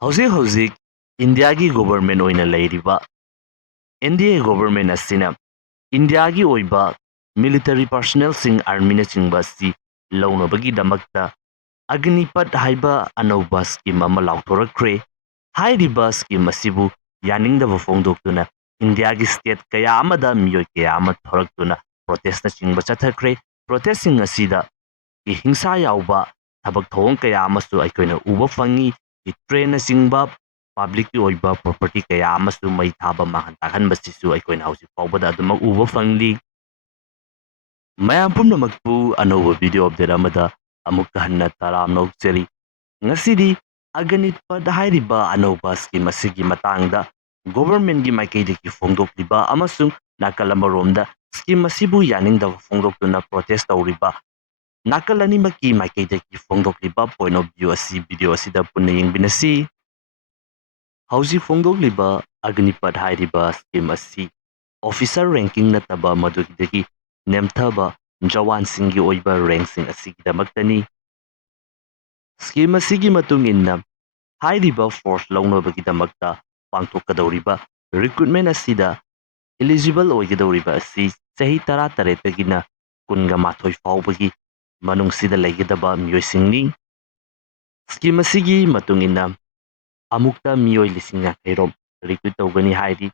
ꯍꯧꯖꯤꯛ ꯏꯟꯗꯤꯌꯥꯒꯤ ꯒꯣꯚꯔꯟꯃꯦꯟꯠ ꯑꯣꯏꯅ ꯂꯩꯔꯤꯕ NDA ꯒꯣꯚꯔꯟꯃꯦꯟꯠ ꯑꯁꯤꯅ ꯏꯟꯗꯤꯌꯥꯒꯤ ꯑꯣꯏꯕ ꯃꯤꯂꯤꯇꯔꯤ ꯄꯔꯁꯣꯅꯦꯜꯁꯤꯡ ꯑꯥꯔꯃꯤꯅꯆꯤꯡꯕ ꯑꯁꯤ ꯂꯧꯅꯕꯒꯤꯗꯃꯛꯇ ꯑꯒꯅꯤꯄꯊ ꯍꯥꯏꯕ ꯑꯅꯧꯕ ꯁ꯭ꯀꯤꯝ ꯑꯃ ꯂꯥꯎꯊꯣꯔꯛꯈ꯭ꯔꯦ꯫ ꯍꯥꯏꯔꯤꯕ ꯁ꯭ꯀꯤꯝ ꯑꯁꯤꯕꯨ ꯌꯥꯅꯤꯡꯗꯕ ꯐꯣꯡꯗꯣꯛꯇꯨꯅ ꯏꯟꯗꯤꯌꯥꯒꯤ ꯁ꯭ꯇꯦꯠ ꯀꯌꯥ ꯑꯃꯗ ꯃꯤꯑꯣꯏ ꯀꯌꯥ ꯑꯃ ꯊꯣꯔꯛꯇꯨꯅ ꯄ꯭ꯔꯣꯇꯦꯁꯅꯆꯤꯡꯕ ꯆꯠꯊꯈ꯭ꯔꯦ꯫ ꯄ꯭ꯔꯣꯇꯦꯁꯁꯤꯡ ꯑꯁꯤꯗ ꯍꯤꯡꯁꯥ ꯌꯥꯎꯕ ꯊꯕꯛ ꯊꯧꯑꯣꯡ ꯀꯌꯥ ꯑꯃꯁꯨ ꯑꯩꯈꯣꯏꯅ ꯎꯕ ꯐꯪꯉꯤ꯫ ꯇ꯭ꯔꯦꯟꯅꯆꯤꯡꯕ ꯄꯕ꯭ꯂꯤꯛꯀꯤ ꯑꯣꯏꯕ ꯄ꯭ꯔꯣꯄꯔꯇꯤ ꯀꯌꯥ ꯑꯃꯁꯨ ꯃꯩ ꯊꯥꯕ ꯃꯥꯡꯍꯟ ꯇꯥꯛꯍꯟꯕꯁꯤꯁꯨ ꯑꯩꯈꯣꯏꯅ ꯍꯧꯖꯤꯛ ꯐꯥꯎꯕꯗ ꯑꯗꯨꯃꯛ ꯎꯕ ꯐꯪꯂꯤ꯫ ꯃꯌꯥꯝ ꯄꯨꯝꯅꯃꯛꯄꯨ ꯑꯅꯧꯕ ꯚꯤꯗꯤꯑꯣ ꯑꯞꯗꯦꯠ ꯑꯃꯗ ꯑꯃꯨꯛꯀ ꯍꯟꯅ ꯇꯔꯥꯝꯅ ꯑꯣꯛꯆꯔꯤ꯫ ꯉꯁꯤꯗꯤ ꯑꯒꯅꯤꯄꯊ ꯍꯥꯏꯔꯤꯕ ꯑꯅꯧꯕ ꯁ꯭ꯀꯤꯝ ꯑꯁꯤꯒꯤ ꯃꯇꯥꯡꯗ ꯒꯣꯚꯔꯟꯃꯦꯟꯠꯒꯤ ꯃꯥꯏꯀꯩꯗꯒꯤ ꯐꯣꯡꯗꯣꯛꯂꯤꯕ ꯑꯃꯁꯨꯡ ꯅꯥꯀꯜ ꯑꯃꯔꯣꯝꯗ ꯁ꯭ꯀꯤꯝ ꯑꯁꯤꯕꯨ ꯌꯥꯅꯤꯡꯗꯕ ꯐꯣꯡꯗꯣꯛꯇꯨꯅ ꯄ꯭ꯔꯣꯇꯦꯁ ꯇꯧꯔꯤꯕ ꯅꯥꯀꯜ ꯑꯅꯤꯃꯛꯀꯤ ꯃꯥꯏꯀꯩꯗꯒꯤ ꯐꯣꯡꯗꯣꯛꯂꯤꯕ ꯄꯣꯏꯟꯠ ꯑꯣꯐ ꯚ꯭ꯌꯨ ꯑꯁꯤ ꯚꯤꯗꯤꯑꯣ ꯑꯁꯤꯗ ꯄꯨꯟꯅ ꯌꯦꯡꯃꯤꯟꯅꯁꯤ꯫ ꯍꯧꯖꯤꯛ ꯐꯣꯡꯗꯣꯛꯂꯤꯕ ꯑꯒꯅꯤꯄꯊ ꯍꯥꯏꯔꯤꯕ ꯁ꯭ꯀꯤꯝ ꯑꯁꯤ ꯑꯣꯐꯤꯁꯔ ꯔꯦꯡꯀꯤꯡ ꯅꯠꯇꯕ ꯃꯗꯨꯗꯒꯤ ꯅꯦꯝꯊꯕ ꯖꯋꯥꯟꯁꯤꯡꯒꯤ ꯑꯣꯏꯕ ꯔꯦꯡꯛꯁꯤꯡ ꯑꯁꯤꯒꯤꯗꯃꯛꯇꯅꯤ꯫ ꯁ꯭ꯀꯤꯝ ꯑꯁꯤꯒꯤ ꯃꯇꯨꯡ ꯏꯟꯅ ꯍꯥꯏꯔꯤꯕ ꯐꯣꯔꯁ ꯂꯧꯅꯕꯒꯤꯗꯃꯛꯇ ꯄꯥꯡꯊꯣꯛꯀꯗꯧꯔꯤꯕ ꯔꯤꯀ꯭ꯔꯨꯠꯃꯦꯟꯠ ꯑꯁꯤꯗ ꯏꯂꯤꯖꯤꯕꯜ ꯑꯣꯏꯒꯗꯧꯔꯤꯕ ꯑꯁꯤ ꯆꯍꯤ 18ꯗꯒꯤꯅ 22 ꯐꯥꯎꯕꯒꯤ ꯃꯅꯨꯡꯁꯤꯗ ꯂꯩꯒꯗꯕ ꯃꯤꯑꯣꯏꯁꯤꯡꯅꯤ꯫ ꯁ꯭ꯀꯤꯝ ꯑꯁꯤꯒꯤ ꯃꯇꯨꯡ ꯏꯟꯅ ꯑꯃꯨꯛꯇ ꯃꯤꯑꯣꯏ 50,000 ꯔꯣꯝ ꯔꯤꯀ꯭ꯔꯨꯠ ꯇꯧꯒꯅꯤ ꯍꯥꯏꯔꯤ꯫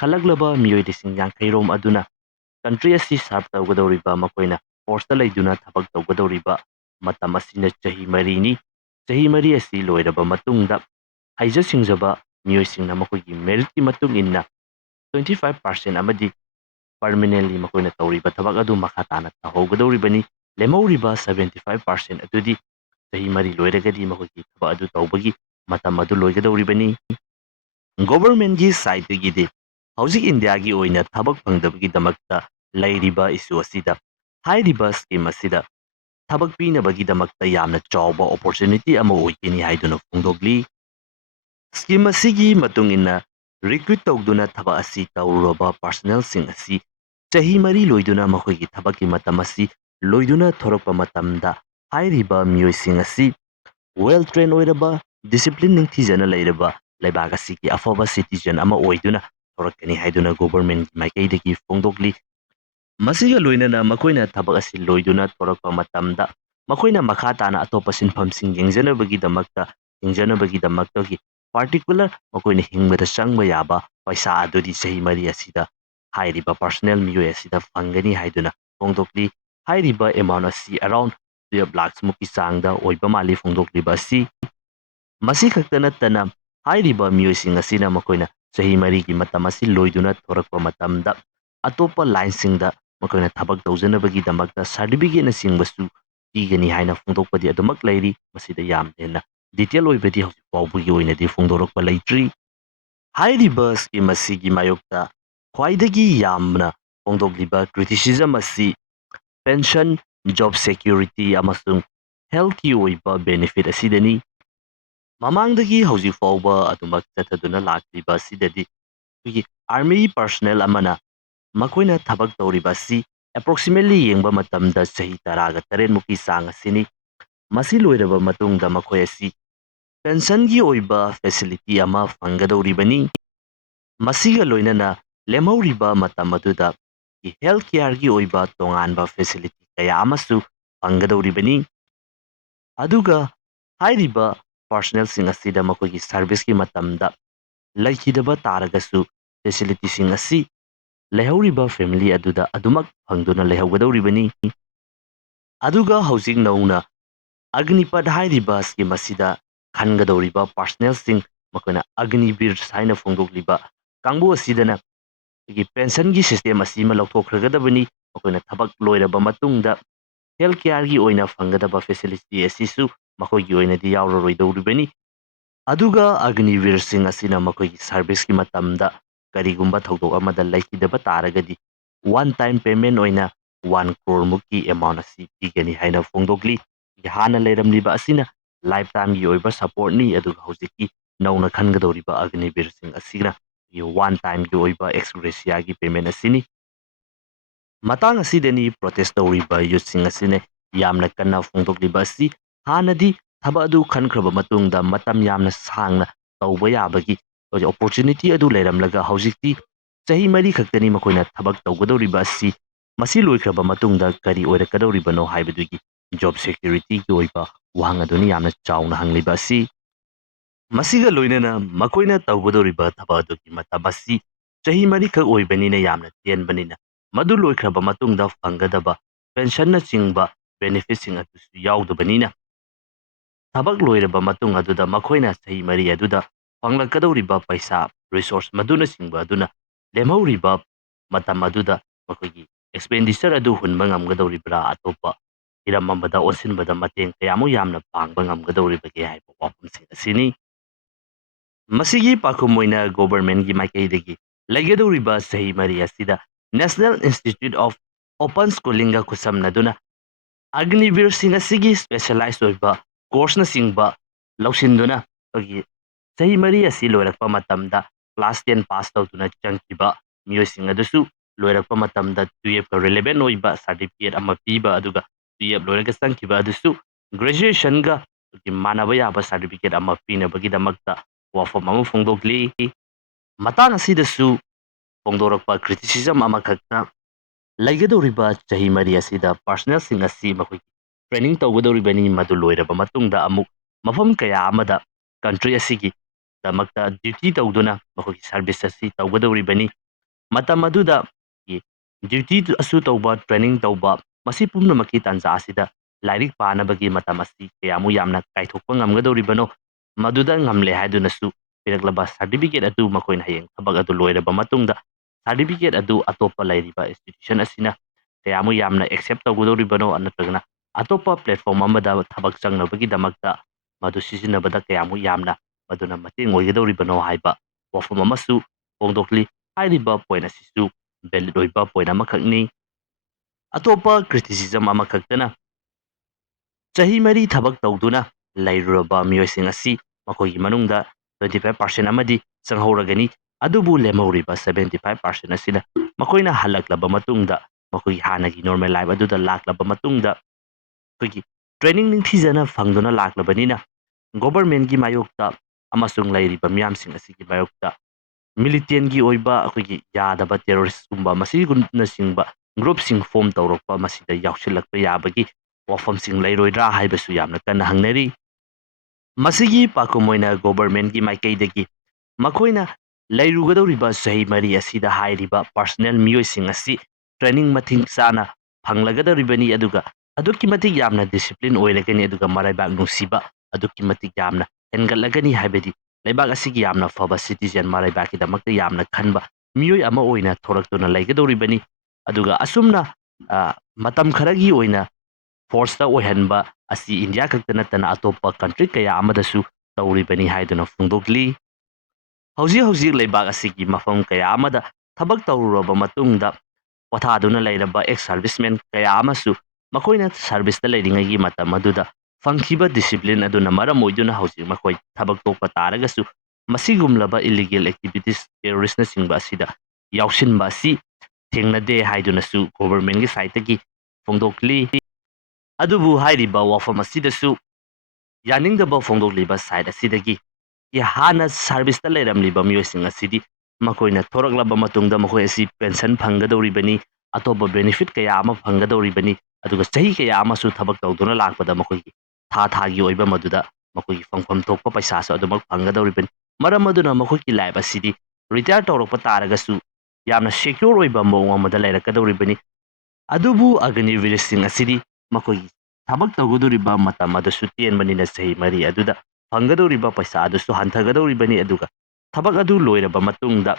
ꯈꯜꯂꯛꯂꯕ ꯃꯤꯑꯣꯏ 50,000 ꯔꯣꯝ ꯑꯗꯨꯅ ꯀꯟꯇ꯭ꯔꯤ ꯑꯁꯤ ꯁꯔꯚ ꯇꯧꯒꯗꯧꯔꯤꯕ ꯃꯈꯣꯏꯅ ꯐꯣꯔꯁꯇ ꯂꯩꯗꯨꯅ ꯊꯕꯛ ꯇꯧꯒꯗꯧꯔꯤꯕ ꯃꯇꯝ ꯑꯁꯤꯅ ꯆꯍꯤ 4ꯅꯤ꯫ ꯆꯍꯤ 4 ꯑꯁꯤ ꯂꯣꯏꯔꯕ ꯃꯇꯨꯡꯗ ꯍꯩꯖ ꯁꯤꯡꯖꯕ ꯃꯤꯑꯣꯏꯁꯤꯡꯅ ꯃꯈꯣꯏꯒꯤ ꯃꯦꯔꯤꯠꯀꯤ ꯃꯇꯨꯡ ꯏꯟꯅ 25% ꯑꯃꯗꯤ ꯄꯔꯃꯅꯦꯟꯠꯂꯤ ꯃꯈꯣꯏꯅ ꯇꯧꯔꯤꯕ ꯊꯕꯛ ꯑꯗꯨ ꯃꯈꯥ ꯇꯥꯅ ꯇꯧꯍꯧꯒꯗꯧꯔꯤꯕꯅꯤ꯫ ꯂꯦꯝꯍꯧꯔꯤꯕ 75% ꯑꯗꯨꯗꯤ ꯆꯍꯤ 4 ꯂꯣꯏꯔꯒꯗꯤ ꯃꯈꯣꯏꯒꯤ ꯊꯕꯛ ꯑꯗꯨ ꯇꯧꯕꯒꯤ ꯃꯇꯝ ꯑꯗꯨ ꯂꯣꯏꯒꯗꯧꯔꯤꯕꯅꯤ꯫ ꯒꯣꯚꯔꯟꯃꯦꯟꯠꯒꯤ ꯁꯥꯏꯠꯇꯒꯤꯗꯤ ꯍꯧꯖꯤꯛ ꯏꯟꯗꯤꯌꯥꯒꯤ ꯑꯣꯏꯅ ꯊꯕꯛ ꯐꯪꯗꯕꯒꯤꯗꯃꯛꯇ ꯂꯩꯔꯤꯕ ꯏꯁꯨ ꯑꯁꯤꯗ ꯍꯥꯏꯔꯤꯕ ꯁ꯭ꯀꯤꯝ ꯑꯁꯤꯗ ꯊꯕꯛ ꯄꯤꯅꯕꯒꯤꯗꯃꯛꯇ ꯌꯥꯝꯅ ꯆꯥꯎꯕ ꯑꯣꯄꯣꯔꯆꯨꯅꯤꯇꯤ ꯑꯃ ꯑꯣꯏꯒꯅꯤ ꯍꯥꯏꯗꯨꯅ ꯐꯣꯡꯗꯣꯛꯂꯤ꯫ ꯁ꯭ꯀꯤꯝ ꯑꯁꯤꯒꯤ ꯃꯇꯨꯡ ꯏꯟꯅ ꯔꯤꯀ꯭ꯔꯨꯠ ꯇꯧꯗꯨꯅ ꯊꯕꯛ ꯑꯁꯤ ꯇꯧꯔꯨꯔꯕ ꯄꯔꯁꯅꯦꯜꯁꯤꯡ ꯑꯁꯤ ꯆꯍꯤ 4 ꯂꯣꯏꯗꯨꯅ ꯃꯈꯣꯏꯒꯤ ꯊꯕꯛꯀꯤ ꯃꯇꯝ ꯑꯁꯤ ꯂꯣꯏꯗꯨꯅ ꯊꯣꯔꯛꯄ ꯃꯇꯝꯗ ꯍꯥꯏꯔꯤꯕ ꯃꯤꯑꯣꯏꯁꯤꯡ ꯑꯁꯤ ꯋꯦꯜ ꯇ꯭ꯔꯦꯟ ꯑꯣꯏꯔꯕ ꯗꯤꯁꯤꯄ꯭ꯂꯤꯟ ꯅꯤꯡꯊꯤꯖꯅ ꯂꯩꯔꯕ ꯂꯩꯕꯥꯛ ꯑꯁꯤꯒꯤ ꯑꯐꯕ ꯁꯤꯇꯤꯖꯟ ꯑꯃ ꯑꯣꯏꯗꯨꯅ ꯊꯣꯔꯛꯀꯅꯤ ꯍꯥꯏꯗꯨꯅ ꯒꯣꯚꯔꯟꯃꯦꯟꯠꯒꯤ ꯃꯥꯏꯀꯩꯗꯒꯤ ꯐꯣꯡꯗꯣꯛꯂꯤ꯫ ꯃꯁꯤꯒ ꯂꯣꯏꯅꯅ ꯃꯈꯣꯏꯅ ꯊꯕꯛ ꯑꯁꯤ ꯂꯣꯏꯗꯨꯅ ꯊꯣꯔꯛꯄ ꯃꯇꯝꯗ ꯃꯈꯣꯏꯅ ꯃꯈꯥ ꯇꯥꯅ ꯑꯇꯣꯞꯄ ꯁꯤꯟꯐꯝꯁꯤꯡ ꯍꯤꯡꯖꯅꯕꯒꯤꯗꯃꯛꯇꯒꯤ ꯄꯥꯔꯇꯤꯀꯨꯂꯔ ꯃꯈꯣꯏꯅ ꯍꯤꯡꯕꯗ ꯆꯪꯕ ꯌꯥꯕ ꯄꯩꯁꯥ ꯑꯗꯨꯗꯤ ꯆꯍꯤ 4 ꯑꯁꯤꯗ ꯍꯥꯏꯔꯤꯕ ꯄꯔꯁꯅꯦꯜ ꯃꯤꯑꯣꯏ ꯑꯁꯤꯗ ꯐꯪꯒꯅꯤ ꯍꯥꯏꯗꯨꯅ ꯐꯣꯡꯗꯣꯛꯂꯤ꯫ ꯍꯥꯏꯔꯤꯕ ꯑꯦꯃꯥꯎꯟꯠ ꯑꯁꯤ ꯑꯔꯥꯎꯟ 12 ꯂꯥꯈ ꯃꯨꯛꯀꯤ ꯆꯥꯡꯗ ꯑꯣꯏꯕ ꯃꯥꯜꯂꯤ ꯐꯣꯡꯗꯣꯛꯂꯤꯕ ꯑꯁꯤ꯫ ꯃꯁꯤ ꯈꯛꯇ ꯅꯠꯇꯅ ꯍꯥꯏꯔꯤꯕ ꯃꯤꯑꯣꯏꯁꯤꯡ ꯑꯁꯤꯅ ꯃꯈꯣꯏꯅ ꯆꯍꯤ 4ꯒꯤ ꯃꯇꯝ ꯑꯁꯤ ꯂꯣꯏꯗꯨꯅ ꯊꯣꯔꯛꯄ ꯃꯇꯝꯗ ꯑꯇꯣꯞꯄ ꯂꯥꯏꯟꯁꯤꯡꯗ ꯃꯈꯣꯏꯅ ꯊꯕꯛ ꯇꯧꯖꯅꯕꯒꯤꯗꯃꯛꯇ ꯁꯥꯔꯇꯤꯐꯤꯀꯦꯠꯅꯆꯤꯡꯕꯁꯨ ꯄꯤꯒꯅꯤ ꯍꯥꯏꯅ ꯐꯣꯡꯗꯣꯛꯄꯗꯤ ꯑꯗꯨꯃꯛ ꯂꯩꯔꯤ꯫ ꯃꯁꯤꯗ ꯌꯥꯝꯅ ꯍꯦꯟꯅ ꯗꯤꯇꯦꯜ ꯑꯣꯏꯕꯗꯤ ꯍꯧꯖꯤꯛ ꯐꯥꯎꯕꯒꯤ ꯑꯣꯏꯅꯗꯤ ꯐꯣꯡꯗꯣꯔꯛꯄ ꯂꯩꯇ꯭ꯔꯤ꯫ ꯍꯥꯏꯔꯤꯕ ꯁ꯭ꯀꯤꯝ ꯑꯁꯤꯒꯤ ꯃꯥꯌꯣꯛꯇ ꯈ꯭ꯋꯥꯏꯗꯒꯤ ꯌꯥꯝꯅ ꯐꯣꯡꯗꯣꯛꯂꯤꯕ ꯀ꯭ꯔꯤꯇꯤꯁꯤꯖꯝ ꯑꯁꯤ ꯄꯦꯟꯁꯟ, ꯖꯣꯕ ꯁꯦꯀ꯭ꯌꯨꯔꯤꯇꯤ ꯑꯃꯁꯨꯡ ꯍꯦꯜꯊꯀꯤ ꯑꯣꯏꯕ ꯕꯦꯅꯤꯐꯤꯠ ꯑꯁꯤꯗꯅꯤ꯫ ꯃꯃꯥꯡꯗꯒꯤ ꯍꯧꯖꯤꯛ ꯐꯥꯎꯕ ꯑꯗꯨꯃꯛ ꯆꯠꯊꯗꯨꯅ ꯂꯥꯛꯂꯤꯕ ꯑꯁꯤꯗꯗꯤ ꯑꯩꯈꯣꯏꯒꯤ ꯑꯥꯔꯃꯤ ꯄꯔꯁꯅꯦꯜ ꯑꯃꯅ ꯃꯈꯣꯏꯅ ꯊꯕꯛ ꯇꯧꯔꯤꯕ ꯑꯁꯤ ꯑꯦꯄ꯭ꯔꯣꯛꯁꯤꯃꯦꯠꯂꯤ ꯌꯦꯡꯕ ꯃꯇꯝꯗ ꯆꯍꯤ 18 ꯃꯨꯛꯀꯤ ꯆꯥꯡ ꯑꯁꯤꯅꯤ꯫ ꯃꯁꯤ ꯂꯣꯏꯔꯕ ꯃꯇꯨꯡꯗ ꯃꯈꯣꯏ ꯑꯁꯤ ꯄꯦꯟꯁꯟꯒꯤ ꯑꯣꯏꯕ ꯐꯦꯁꯤꯂꯤꯇꯤ ꯑꯃ ꯐꯪꯒꯗꯧꯔꯤꯕꯅꯤ꯫ ꯃꯁꯤꯒ ꯂꯣꯏꯅꯅ ꯂꯦꯝꯍꯧꯔꯤꯕ ꯃꯇꯝ ꯑꯗꯨꯗ ꯍꯦꯜꯊ ꯀꯦꯌꯔꯒꯤ ꯑꯣꯏꯕ ꯇꯣꯉꯥꯟꯕ ꯐꯦꯁꯤꯂꯤꯇꯤ ꯀꯌꯥ ꯑꯃꯁꯨ ꯐꯪꯒꯗꯧꯔꯤꯕꯅꯤ꯫ ꯑꯗꯨꯒ ꯍꯥꯏꯔꯤꯕ ꯄꯔꯁꯅꯦꯜꯁꯤꯡ ꯑꯁꯤꯗ ꯃꯈꯣꯏꯒꯤ ꯁꯔꯚꯤꯁꯀꯤ ꯃꯇꯝꯗ ꯂꯩꯈꯤꯗꯕ ꯇꯥꯔꯒꯁꯨ ꯐꯦꯁꯤꯂꯤꯇꯤꯁꯤꯡ ꯑꯁꯤ ꯂꯩꯍꯧꯔꯤꯕ ꯐꯦꯃꯤꯂꯤ ꯑꯗꯨꯗ ꯑꯗꯨꯃꯛ ꯐꯪꯗꯨꯅ ꯂꯩꯍꯧꯒꯗꯧꯔꯤꯕꯅꯤ꯫ ꯑꯗꯨꯒ ꯍꯧꯖꯤꯛ ꯅꯧꯅ ꯑꯒꯅꯤꯄꯊ ꯍꯥꯏꯔꯤꯕ ꯁ꯭ꯀꯤꯝ ꯑꯁꯤꯗ ꯈꯟꯒꯗꯧꯔꯤꯕ ꯄꯔꯁꯅꯦꯜꯁꯤꯡ ꯃꯈꯣꯏꯅ ꯑꯒꯅꯤꯕꯤꯔ ꯍꯥꯏꯅ ꯐꯣꯡꯗꯣꯛꯂꯤꯕ ꯀꯥꯡꯕꯨ ꯑꯁꯤꯗꯅ ꯑꯩꯈꯣꯏꯒꯤ ꯄꯦꯟꯁꯟꯒꯤ ꯁꯤꯁꯇꯦꯝ ꯑꯁꯤ ꯑꯃ ꯂꯧꯊꯣꯛꯈ꯭ꯔꯒꯗꯕꯅꯤ꯫ ꯃꯈꯣꯏꯅ ꯊꯕꯛ ꯂꯣꯏꯔꯕ ꯃꯇꯨꯡꯗ ꯍꯦꯜꯊ ꯀꯦꯌꯔꯒꯤ ꯑꯣꯏꯅ ꯐꯪꯒꯗꯕ ꯐꯦꯁꯤꯂꯤꯇꯤ ꯑꯁꯤꯁꯨ ꯃꯈꯣꯏꯒꯤ ꯑꯣꯏꯅꯗꯤ ꯌꯥꯎꯔꯔꯣꯏꯗꯧꯔꯤꯕꯅꯤ꯫ ꯑꯗꯨꯒ ꯑꯒꯅꯤꯕꯤꯔꯁꯤꯡ ꯑꯁꯤꯅ ꯃꯈꯣꯏꯒꯤ ꯁꯔꯚꯤꯁꯀꯤ ꯃꯇꯝꯗ ꯀꯔꯤꯒꯨꯝꯕ ꯊꯧꯗꯣꯛ ꯑꯃꯗ ꯂꯩꯈꯤꯗꯕ ꯇꯥꯔꯒꯗꯤ ꯋꯥꯟ ꯇꯥꯏꯝ ꯄꯦꯃꯦꯟꯠ ꯑꯣꯏꯅ 1 crore ꯃꯨꯛꯀꯤ ꯑꯦꯃꯥꯎꯟꯠ ꯑꯁꯤ ꯄꯤꯒꯅꯤ ꯍꯥꯏꯅ ꯐꯣꯡꯗꯣꯛꯂꯤ꯫ ꯍꯥꯟꯅ ꯂꯩꯔꯝꯂꯤꯕ ꯑꯁꯤꯅ ꯂꯥꯏꯐ ꯇꯥꯏꯝꯒꯤ ꯑꯣꯏꯕ ꯁꯄꯣꯔꯠꯅꯤ꯫ ꯑꯗꯨꯒ ꯍꯧꯖꯤꯛꯀꯤ ꯅꯧꯅ ꯈꯟꯒꯗꯧꯔꯤꯕ ꯑꯒꯅꯤꯕꯤꯔꯁꯤꯡ ꯑꯁꯤꯅ ꯋꯥꯟ ꯇꯥꯏꯝꯒꯤ ꯑꯣꯏꯕ ꯑꯦꯛꯁꯒ꯭ꯔꯦꯁꯤꯌꯥꯒꯤ ꯄꯦꯃꯦꯟꯠ ꯑꯁꯤꯅꯤ꯫ ꯃꯇꯥꯡ ꯑꯁꯤꯗꯅꯤ ꯄ꯭ꯔꯣꯇꯦꯁ ꯇꯧꯔꯤꯕ ꯌꯨꯠꯁꯤꯡ ꯑꯁꯤꯅ ꯌꯥꯝꯅ ꯀꯟꯅ ꯐꯣꯡꯗꯣꯛꯂꯤꯕ ꯑꯁꯤ ꯍꯥꯟꯅꯗꯤ ꯊꯕꯛ ꯑꯗꯨ ꯈꯟꯈ꯭ꯔꯕ ꯃꯇꯨꯡꯗ ꯃꯇꯝ ꯌꯥꯝꯅ ꯁꯥꯡꯅ ꯇꯧꯕ ꯌꯥꯕꯒꯤ ꯑꯣꯄꯣꯔꯆꯨꯅꯤꯇꯤ ꯑꯗꯨ ꯂꯩꯔꯝꯂꯒ ꯍꯧꯖꯤꯛꯇꯤ ꯆꯍꯤ 4 ꯈꯛꯇꯅꯤ ꯃꯈꯣꯏꯅ ꯊꯕꯛ ꯇꯧꯒꯗꯧꯔꯤꯕ ꯑꯁꯤ ꯃꯁꯤ ꯂꯣꯏꯈ꯭ꯔꯕ ꯃꯇꯨꯡꯗ ꯀꯔꯤ ꯑꯣꯏꯔꯛꯀꯗꯧꯔꯤꯕꯅꯣ ꯍꯥꯏꯕꯗꯨꯒꯤ ꯖꯣꯕ ꯁꯦꯀ꯭ꯌꯨꯔꯤꯇꯤꯒꯤ ꯑꯣꯏꯕ ꯋꯥꯍꯪ ꯑꯗꯨꯅꯤ ꯌꯥꯝꯅ ꯆꯥꯎꯅ ꯍꯪꯂꯤꯕ ꯑꯁꯤ꯫ ꯃꯁꯤꯒ ꯂꯣꯏꯅꯅ ꯃꯈꯣꯏꯅ ꯇꯧꯒꯗꯧꯔꯤꯕ ꯊꯕꯛ ꯑꯗꯨꯒꯤ ꯃꯇꯝ ꯑꯁꯤ ꯆꯍꯤ 4 ꯈꯛ ꯑꯣꯏꯕꯅꯤꯅ ꯌꯥꯝꯅ ꯇꯦꯟꯕꯅꯤꯅ ꯃꯗꯨ ꯂꯣꯏꯈ꯭ꯔꯕ ꯃꯇꯨꯡꯗ ꯐꯪꯒꯗꯕ ꯄꯦꯟꯁꯟꯅꯆꯤꯡꯕ ꯕꯦꯅꯤꯐꯤꯠꯁꯤꯡ ꯑꯗꯨꯁꯨ ꯌꯥꯎꯗꯕꯅꯤꯅ ꯊꯕꯛ ꯂꯣꯏꯔꯕ ꯃꯇꯨꯡ ꯑꯗꯨꯗ ꯃꯈꯣꯏꯅ ꯆꯍꯤ 4 ꯑꯗꯨꯗ ꯐꯪꯂꯛꯀꯗꯧꯔꯤꯕ ꯄꯩꯁꯥ ꯔꯤꯁꯣꯔꯁ ꯃꯗꯨꯅꯆꯤꯡꯕ ꯑꯗꯨꯅ ꯂꯦꯝꯍꯧꯔꯤꯕ ꯃꯇꯝ ꯑꯗꯨꯗ ꯃꯈꯣꯏꯒꯤ ꯑꯦꯛꯁꯄꯦꯟꯗꯤꯆꯔ ꯑꯗꯨ ꯍꯨꯟꯕ ꯉꯝꯒꯗꯧꯔꯤꯕ꯭ꯔꯥ, ꯑꯇꯣꯞꯄ ꯍꯤꯔꯝ ꯑꯃꯗ ꯑꯣꯟꯁꯤꯟꯕꯗ ꯃꯇꯦꯡ ꯀꯌꯥꯃꯨꯛ ꯌꯥꯝꯅ ꯄꯥꯡꯕ ꯉꯝꯒꯗꯧꯔꯤꯕꯒꯦ ꯍꯥꯏꯕ ꯋꯥꯐꯝꯁꯤꯡ ꯑꯁꯤꯅꯤ꯫ ꯃꯁꯤꯒꯤ ꯄꯥꯎꯈꯨꯝ ꯑꯣꯏꯅ ꯒꯣꯚꯔꯟꯃꯦꯟꯠꯒꯤ ꯃꯥꯏꯀꯩꯗꯒꯤ ꯂꯩꯒꯗꯧꯔꯤꯕ ꯆꯍꯤ 4 ꯑꯁꯤꯗ ꯅꯦꯁꯅꯦꯜ ꯏꯟꯁꯇꯤꯇ꯭ꯌꯨꯠ ꯑꯣꯐ ꯑꯣꯄꯟ ꯁ꯭ꯀꯨꯂꯤꯡꯒ ꯈꯨꯠꯁꯝꯅꯗꯨꯅ ꯑꯒꯅꯤꯕꯤꯔꯁꯤꯡ ꯑꯁꯤꯒꯤ ꯁ꯭ꯄꯦꯁꯦꯂꯥꯏꯖ ꯑꯣꯏꯕ ꯀꯣꯔꯁꯅꯆꯤꯡꯕ ꯂꯧꯁꯤꯟꯗꯨꯅ ꯑꯩꯈꯣꯏꯒꯤ ꯆꯍꯤ 4 ꯑꯁꯤ ꯂꯣꯏꯔꯛꯄ ꯃꯇꯝꯗ ꯀ꯭ꯂꯥꯁ 10 ꯄꯥꯁ ꯇꯧꯗꯨꯅ ꯆꯪꯈꯤꯕ ꯃꯤꯑꯣꯏꯁꯤꯡ ꯑꯗꯨꯁꯨ ꯂꯣꯏꯔꯛꯄ ꯃꯇꯝꯗ 12ꯒ ꯔꯤꯂꯦꯚꯦꯟ ꯑꯣꯏꯕ ꯁꯥꯔꯇꯤꯐꯤꯀꯦꯠ ꯑꯃ ꯄꯤꯕ, ꯑꯗꯨꯒ 12 ꯂꯣꯏꯔꯒ ꯆꯪꯈꯤꯕ ꯑꯗꯨꯁꯨ ꯒ꯭ꯔꯦꯖꯨꯑꯦꯁꯟꯒ ꯃꯥꯟꯅꯕ ꯌꯥꯕ ꯁꯥꯔꯇꯤꯐꯤꯀꯦꯠ ꯑꯃ ꯄꯤꯅꯕꯒꯤꯗꯃꯛꯇ ꯋꯥꯐꯝ ꯑꯃ ꯐꯣꯡꯗꯣꯛꯂꯤ꯫ ꯃꯇꯥꯡ ꯑꯁꯤꯗꯁꯨ ꯐꯣꯡꯗꯣꯔꯛꯄ ꯀ꯭ꯔꯤꯇꯤꯁꯤꯖꯝ ꯑꯃꯈꯛꯇ ꯂꯩꯒꯗꯧꯔꯤꯕ ꯆꯍꯤ 4 ꯑꯁꯤꯗ ꯄꯥꯔꯁꯣꯅꯦꯜꯁꯤꯡ ꯑꯁꯤ ꯃꯈꯣꯏꯒꯤ ꯇ꯭ꯔꯦꯅꯤꯡ ꯇꯧꯒꯗꯧꯔꯤꯕꯅꯤ, ꯃꯗꯨ ꯂꯣꯏꯔꯕ ꯃꯇꯨꯡꯗ ꯑꯃꯨꯛ ꯃꯐꯝ ꯀꯌꯥ ꯑꯃꯗ ꯀꯟꯇ꯭ꯔꯤ ꯑꯁꯤꯒꯤꯗꯃꯛꯇ ꯗ꯭ꯌꯨꯇꯤ ꯇꯧꯗꯨꯅ ꯃꯈꯣꯏꯒꯤ ꯁꯥꯔꯚꯤꯁ ꯑꯁꯤ ꯇꯧꯒꯗꯧꯔꯤꯕꯅꯤ꯫ ꯃꯇꯝ ꯑꯗꯨꯗ ꯗ꯭ꯌꯨꯇꯤ ꯑꯁꯨ ꯇꯧꯕ, ꯇ꯭ꯔꯦꯅꯤꯡ ꯇꯧꯕ, ꯃꯁꯤ ꯄꯨꯝꯅꯃꯛꯀꯤ ꯇꯥꯟꯖꯥ ꯑꯁꯤꯗ ꯂꯥꯏꯔꯤꯛ ꯄꯥꯅꯕꯒꯤ ꯃꯇꯝ ꯑꯁꯤ ꯀꯌꯥꯃꯨꯛ ꯌꯥꯝꯅ ꯀꯥꯏꯊꯣꯛꯄ ꯉꯝꯒꯗꯧꯔꯤꯕꯅꯣ, ꯃꯗꯨꯗ ꯉꯝꯂꯦ ꯍꯥꯏꯗꯨꯅꯁꯨ ꯄꯤꯔꯛꯂꯕ ꯁꯥꯔꯇꯤꯐꯤꯀꯦꯠ ꯑꯗꯨ ꯃꯈꯣꯏꯅ ꯍꯌꯦꯡ ꯊꯕꯛ ꯑꯗꯨ ꯂꯣꯏꯔꯕ ꯃꯇꯨꯡꯗ ꯁꯥꯔꯇꯤꯐꯤꯀꯦꯠ ꯑꯗꯨ ꯑꯇꯣꯞꯄ ꯂꯩꯔꯤꯕ ꯏꯟꯁꯇꯤꯇ꯭ꯌꯨꯁꯟ ꯑꯁꯤꯅ ꯀꯌꯥꯃꯨꯛ ꯌꯥꯝꯅ ꯑꯦꯛꯁꯦꯞ ꯇꯧꯒꯗꯧꯔꯤꯕꯅꯣ, ꯅꯠꯇ꯭ꯔꯒꯅ ꯑꯇꯣꯞꯄ ꯄ꯭ꯂꯦꯠꯐꯣꯝ ꯑꯃꯗ ꯊꯕꯛ ꯆꯪꯅꯕꯒꯤꯗꯃꯛꯇ ꯃꯗꯨ ꯁꯤꯖꯤꯟꯅꯕꯗ ꯀꯌꯥꯃꯨꯛ ꯌꯥꯝꯅ ꯃꯗꯨꯅ ꯃꯇꯦꯡ ꯑꯣꯏꯒꯗꯧꯔꯤꯕꯅꯣ ꯍꯥꯏꯕ ꯋꯥꯐꯝ ꯑꯃꯁꯨ ꯐꯣꯡꯗꯣꯛꯂꯤ꯫ ꯍꯥꯏꯔꯤꯕ ꯄꯣꯏꯟꯠ ꯑꯁꯤꯁꯨ ꯚꯦꯂꯤꯗ ꯑꯣꯏꯕ ꯄꯣꯏꯟꯠ ꯑꯃꯈꯛꯅꯤ꯫ ꯑꯇꯣꯞꯄ ꯀ꯭ꯔꯤꯇꯤꯁꯤꯖꯝ ꯑꯃꯈꯛꯇꯅ ꯆꯍꯤ 4 ꯊꯕꯛ ꯇꯧꯗꯨꯅ ꯂꯩꯔꯨꯔꯕ ꯃꯤꯑꯣꯏꯁꯤꯡ ꯑꯁꯤ ꯃꯈꯣꯏꯒꯤ ꯃꯅꯨꯡꯗ 25% ꯑꯃꯗꯤ ꯆꯪꯍꯧꯔꯒꯅꯤ, ꯑꯗꯨꯕꯨ ꯂꯦꯝꯍꯧꯔꯤꯕ 75% ꯑꯁꯤꯅ ꯃꯈꯣꯏꯅ ꯍꯜꯂꯛꯂꯕ ꯃꯇꯨꯡꯗ ꯃꯈꯣꯏꯒꯤ ꯍꯥꯟꯅꯒꯤ ꯅꯣꯔꯃꯦꯜ ꯂꯥꯏꯐ ꯑꯗꯨꯗ ꯂꯥꯛꯂꯕ ꯃꯇꯨꯡꯗ ꯑꯩꯈꯣꯏꯒꯤ ꯇ꯭ꯔꯦꯅꯤꯡ ꯅꯤꯡꯊꯤꯖꯅ ꯐꯪꯗꯨꯅ ꯂꯥꯛꯂꯕꯅꯤꯅ ꯒꯣꯚꯔꯟꯃꯦꯟꯠꯒꯤ ꯃꯥꯌꯣꯛꯇ ꯑꯃꯁꯨꯡ ꯂꯩꯔꯤꯕ ꯃꯤꯌꯥꯝꯁꯤꯡ ꯑꯁꯤꯒꯤ ꯃꯥꯌꯣꯛꯇ ꯃꯤꯂꯤꯇꯦꯟꯒꯤ ꯑꯣꯏꯕ ꯑꯩꯈꯣꯏꯒꯤ ꯌꯥꯗꯕ ꯇꯦꯔꯣꯔꯤꯁꯀꯨꯝꯕ ꯃꯁꯤꯒꯨꯝꯕꯅꯆꯤꯡꯕ ꯒ꯭ꯔꯨꯞꯁꯤꯡ ꯐꯣꯝ ꯇꯧꯔꯛꯄ, ꯃꯁꯤꯗ ꯌꯥꯎꯁꯤꯜꯂꯛꯄ ꯌꯥꯕꯒꯤ ꯋꯥꯐꯝꯁꯤꯡ ꯂꯩꯔꯣꯏꯗ꯭ꯔꯥ ꯍꯥꯏꯕꯁꯨ ꯌꯥꯝꯅ ꯀꯟꯅ ꯍꯪꯅꯔꯤ꯫ ꯃꯁꯤꯒꯤ ꯄꯥꯎꯈꯨꯝ ꯑꯣꯏꯅ ꯒꯣꯚꯔꯟꯃꯦꯟꯠꯒꯤ ꯃꯥꯏꯀꯩꯗꯒꯤ ꯃꯈꯣꯏꯅ ꯂꯩꯔꯨꯒꯗꯧꯔꯤꯕ ꯆꯍꯤ 4 ꯑꯁꯤꯗ ꯍꯥꯏꯔꯤꯕ ꯄꯥꯔꯁꯣꯅꯦꯜ ꯃꯤꯑꯣꯏꯁꯤꯡ ꯑꯁꯤ ꯇ꯭ꯔꯦꯅꯤꯡ ꯃꯇꯤꯛ ꯆꯥꯅ ꯐꯪꯂꯒꯗꯧꯔꯤꯕꯅꯤ, ꯑꯗꯨꯒ ꯑꯗꯨꯛꯀꯤ ꯃꯇꯤꯛ ꯌꯥꯝꯅ ꯗꯤꯁꯤꯄ꯭ꯂꯤꯟ ꯑꯣꯏꯔꯒꯅꯤ, ꯑꯗꯨꯒ ꯃꯔꯩꯕꯥꯛ ꯅꯨꯡꯁꯤꯕ ꯑꯗꯨꯛꯀꯤ ꯃꯇꯤꯛ ꯌꯥꯝꯅ ꯍꯦꯟꯒꯠꯂꯒꯅꯤ, ꯍꯥꯏꯕꯗꯤ ꯂꯩꯕꯥꯛ ꯑꯁꯤꯒꯤ ꯌꯥꯝꯅ ꯐꯕ ꯁꯤꯇꯤꯖꯦꯟ, ꯃꯔꯩꯕꯥꯛꯀꯤꯗꯃꯛꯇ ꯌꯥꯝꯅ ꯈꯟꯕ ꯃꯤꯑꯣꯏ ꯑꯃ ꯑꯣꯏꯅ ꯊꯣꯔꯛꯇꯨꯅ ꯂꯩꯒꯗꯧꯔꯤꯕꯅꯤ꯫ ꯑꯗꯨꯒ ꯑꯁꯨꯝꯅ ꯃꯇꯝ ꯈꯔꯒꯤ ꯑꯣꯏꯅ ꯐꯣꯔꯁꯇ ꯑꯣꯏꯍꯟꯕ ꯑꯁꯤ ꯏꯟꯗꯤꯌꯥ ꯈꯛꯇ ꯅꯠꯇꯅ ꯑꯇꯣꯞꯄ ꯀꯟꯇ꯭ꯔꯤ ꯀꯌꯥ ꯑꯃꯗꯁꯨ ꯇꯧꯔꯤꯕꯅꯤ ꯍꯥꯏꯗꯨꯅ ꯐꯣꯡꯗꯣꯛꯂꯤ꯫ ꯍꯧꯖꯤꯛ ꯍꯧꯖꯤꯛ ꯂꯩꯕꯥꯛ ꯑꯁꯤꯒꯤ ꯃꯐꯝꯀꯌꯥ ꯑꯃꯗ ꯊꯕꯛ ꯇꯧꯔꯨꯔꯕ ꯃꯇꯨꯡꯗ ꯄꯣꯊꯥꯗꯨꯅ ꯂꯩꯔꯕ ꯑꯦꯛꯁ ꯁꯥꯔꯚꯤꯁꯃꯦꯟ ꯀꯌꯥ ꯑꯃꯁꯨ ꯃꯈꯣꯏꯅ ꯁꯥꯔꯚꯤꯁꯇ ꯂꯩꯔꯤꯉꯩꯒꯤ ꯃꯇꯝ ꯑꯗꯨꯗ ꯐꯪꯈꯤꯕ ꯗꯤꯁꯤꯄ꯭ꯂꯤꯟ ꯑꯗꯨꯅ ꯃꯔꯝ ꯑꯣꯏꯗꯨꯅ ꯍꯧꯖꯤꯛ ꯃꯈꯣꯏ ꯊꯕꯛ ꯇꯣꯛꯄ ꯇꯥꯔꯒꯁꯨ ꯃꯁꯤꯒꯨꯝꯂꯕ ꯏꯂꯤꯒꯦꯜ ꯑꯦꯛꯇꯤꯚꯤꯇꯤꯁ, ꯇꯦꯔꯣꯔꯤꯁꯅꯆꯤꯡꯕ ꯑꯁꯤꯗ ꯌꯥꯎꯁꯤꯟꯕ ꯑꯁꯤ ꯊꯦꯡꯅꯗꯦ ꯍꯥꯏꯗꯨꯅꯁꯨ ꯒꯣꯚꯔꯟꯃꯦꯟꯠꯒꯤ ꯁꯥꯏꯠꯇꯒꯤ ꯐꯣꯡꯗꯣꯛꯂꯤ꯫ ꯑꯗꯨꯕꯨ ꯍꯥꯏꯔꯤꯕ ꯋꯥꯐꯝ ꯑꯁꯤꯗꯁꯨ ꯌꯥꯅꯤꯡꯗꯕ ꯐꯣꯡꯗꯣꯛꯂꯤꯕ ꯁꯥꯏꯠ ꯑꯁꯤꯗꯒꯤ ꯍꯥꯟꯅ ꯁꯥꯔꯚꯤꯁꯇ ꯂꯩꯔꯝꯂꯤꯕ ꯃꯤꯑꯣꯏꯁꯤꯡ ꯑꯁꯤꯗꯤ ꯃꯈꯣꯏꯅ ꯊꯣꯔꯛꯂꯕ ꯃꯇꯨꯡꯗ ꯃꯈꯣꯏ ꯑꯁꯤ ꯄꯦꯟꯁꯟ ꯐꯪꯒꯗꯧꯔꯤꯕꯅꯤ, ꯑꯇꯣꯞꯄ ꯕꯦꯅꯤꯐꯤꯠ ꯀꯌా ꯑꯃ ꯐꯪꯒꯗꯧꯔꯤꯕꯅꯤ, ꯑꯗꯨꯒ ꯆꯍꯤ ꯀꯌꯥ ꯑꯃꯁꯨ ꯊꯕꯛ ꯇꯧꯗꯨꯅ ꯂꯥꯛꯄꯗ ꯃꯈꯣꯏꯒꯤ ꯊꯥꯒꯤ ꯑꯣꯏꯕ ꯃꯗꯨꯗ ꯃꯈꯣꯏꯒꯤ ꯐꯪꯐꯝ ꯊꯣꯛꯄ ꯄꯩꯁꯥꯁꯨ ꯑꯗꯨꯃꯛ ꯐꯪꯒꯗꯧꯔꯤꯕꯅꯤ꯫ ꯃꯔꯝ ꯑꯗꯨꯅ ꯃꯈꯣꯏꯒꯤ ꯂꯥꯏꯐ ꯑꯁꯤꯗꯤ ꯔꯤꯇꯥꯌꯔ ꯇꯧꯔꯛꯄ ꯇꯥꯔꯒꯁꯨ ꯌꯥꯝꯅ ꯁꯦꯀ꯭ꯌꯣꯔ ꯑꯣꯏꯕ ꯃꯑꯣꯡ ꯑꯃꯗ ꯂꯩꯔꯛꯀꯗꯧꯔꯤꯕꯅꯤ꯫ ꯑꯗꯨꯕꯨ ꯑꯒꯅꯤꯕꯤꯔꯁꯤꯡ ꯑꯁꯤꯗꯤ ꯃꯈꯣꯏꯒꯤ ꯊꯕꯛ ꯇꯧꯒꯗꯧꯔꯤꯕ ꯃꯇꯝ ꯑꯗꯨꯁꯨ ꯇꯦꯟꯕꯅꯤꯅ ꯆꯍꯤ 4 ꯑꯗꯨꯗ ꯐꯪꯒꯗꯧꯔꯤꯕ ꯄꯩꯁꯥ ꯑꯗꯨꯁꯨ ꯍꯟꯊꯒꯗꯧꯔꯤꯕꯅꯤ, ꯑꯗꯨꯒ ꯊꯕꯛ ꯑꯗꯨ ꯂꯣꯏꯔꯕ ꯃꯇꯨꯡꯗ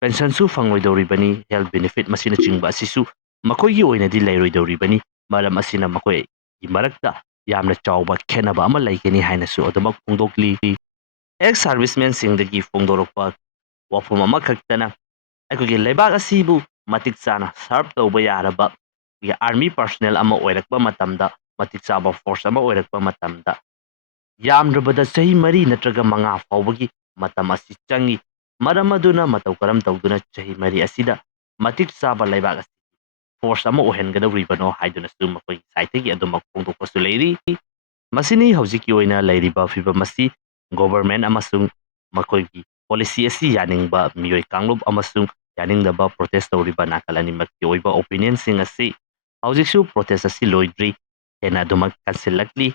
ꯄꯦꯟꯁꯟꯁꯨ ꯐꯪꯂꯣꯏꯗꯧꯔꯤꯕꯅꯤ, ꯍꯦꯜꯊ ꯕꯦꯅꯤꯐꯤꯠ ꯃꯁꯤꯅꯆꯤꯡꯕ ꯑꯁꯤꯁꯨ ꯃꯈꯣꯏꯒꯤ ꯑꯣꯏꯅꯗꯤ ꯂꯩꯔꯣꯏꯗꯧꯔꯤꯕꯅꯤ꯫ ꯃꯔꯝ ꯑꯁꯤꯅ ꯃꯈꯣꯏꯒꯤ ꯃꯔꯛꯇ ꯌꯥꯝꯅ ꯆꯥꯎꯕ ꯈꯦꯟꯅꯕ ꯑꯃ ꯂꯩꯒꯅꯤ ꯍꯥꯏꯅꯁꯨ ꯑꯗꯨꯃꯛ ꯐꯣꯡꯗꯣꯛꯂꯤ꯫ ꯑꯦꯛꯁ ꯁꯥꯔꯚꯤꯁꯃꯦꯟꯁꯤꯡꯗꯒꯤ ꯐꯣꯡꯗꯣꯔꯛꯄ ꯋꯥꯐꯝ ꯑꯃꯈꯛꯇꯅ ꯑꯩꯈꯣꯏꯒꯤ ꯂꯩꯕꯥꯛ ꯑꯁꯤꯕꯨ ꯃꯇꯤꯛ ꯆꯥꯅ ꯁꯔꯚ ꯇꯧꯕ ꯌꯥꯔꯕ ꯑꯥꯔꯃꯤ ꯄꯥꯔꯁꯣꯅꯦꯜ ꯑꯃ ꯑꯣꯏꯔꯛꯄ ꯃꯇꯝꯗ, ꯃꯇꯤꯛ ꯆꯥꯕ ꯐꯣꯔꯁ ꯑꯃ ꯑꯣꯏꯔꯛꯄ ꯃꯇꯝꯗ ꯌꯥꯝꯗ꯭ꯔꯕꯗ ꯆꯍꯤ 4 ꯅꯠꯇ꯭ꯔꯒ 5 ꯐꯥꯎꯕꯒꯤ ꯃꯇꯝ ꯑꯁꯤ ꯆꯪꯏ꯫ ꯃꯔꯝ ꯑꯗꯨꯅ ꯃꯇꯧ ꯀꯔꯝ ꯇꯧꯗꯨꯅ ꯆꯍꯤ 4 ꯑꯁꯤꯗ ꯃꯇꯤꯛ ꯆꯥꯕ ꯂꯩꯕꯥꯛ ꯑꯁꯤ ꯐꯣꯔꯁ ꯑꯃ ꯑꯣꯏꯍꯟꯒꯗꯧꯔꯤꯕꯅꯣ ꯍꯥꯏꯗꯨꯅꯁꯨ ꯃꯈꯣꯏꯒꯤ ꯁꯥꯏꯠꯇꯒꯤ ꯑꯗꯨꯃꯛ ꯐꯣꯡꯗꯣꯛꯄꯁꯨ ꯂꯩꯔꯤ꯫ ꯃꯁꯤꯅꯤ ꯍꯧꯖꯤꯛꯀꯤ ꯑꯣꯏꯅ ꯂꯩꯔꯤꯕ ꯐꯤꯕꯝ ꯑꯁꯤ ꯒꯣꯚꯔꯟꯃꯦꯟꯠ ꯑꯃꯁꯨꯡ ꯃꯈꯣꯏꯒꯤ ꯄꯣꯂꯤꯁꯤ ꯑꯁꯤ ꯌꯥꯅꯤꯡꯕ ꯃꯤꯑꯣꯏ ꯀꯥꯡꯂꯨꯞ ꯑꯃꯁꯨꯡ ꯌꯥꯅꯤꯡꯗꯕ ꯄ꯭ꯔꯣꯇꯦꯁ ꯇꯧꯔꯤꯕ ꯅꯥꯀꯜ ꯑꯅꯤꯃꯛꯀꯤ ꯑꯣꯏꯕ ꯑꯣꯄꯤꯅꯤꯌꯟꯁꯤꯡ ꯑꯁꯤ ꯍꯧꯖꯤꯛꯁꯨ ꯄ꯭ꯔꯣꯇꯦꯁ ꯑꯁꯤ ꯂꯣꯏꯗ꯭ꯔꯤ, ꯍꯦꯟꯅ ꯑꯗꯨꯃꯛ ꯀꯟꯁꯤꯜꯂꯛꯂꯤ꯫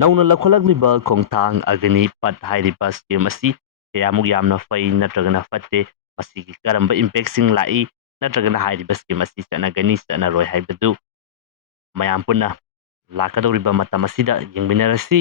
ꯅꯧꯅ ꯂꯧꯈꯠꯂꯛꯂꯤꯕ ꯈꯣꯡꯊꯥꯡ ꯑꯒꯅꯤꯄꯊ ꯍꯥꯏꯔꯤꯕ ꯁ꯭ꯀꯤꯝ ꯑꯁꯤ ꯀꯌꯥꯃꯨꯛ ꯌꯥꯝꯅ ꯐꯩ ꯅꯠꯇ꯭ꯔꯒꯅ ꯐꯠꯇꯦ, ꯃꯁꯤꯒꯤ ꯀꯔꯝꯕ ꯏꯝꯄꯦꯛꯁꯤꯡ ꯂꯥꯛꯏ, ꯅꯠꯇ꯭ꯔꯒꯅ ꯍꯥꯏꯔꯤꯕ ꯁ꯭ꯀꯤꯝ ꯑꯁꯤ ꯆꯠꯅꯒꯅꯤ ꯆꯠꯅꯔꯣꯏ ꯍꯥꯏꯕꯗꯨ ꯃꯌꯥꯝ ꯄꯨꯟꯅ ꯂꯥꯛꯀꯗꯧꯔꯤꯕ ꯃꯇꯝ ꯑꯁꯤꯗ ꯌꯦꯡꯃꯤꯟꯅꯔꯁꯤ꯫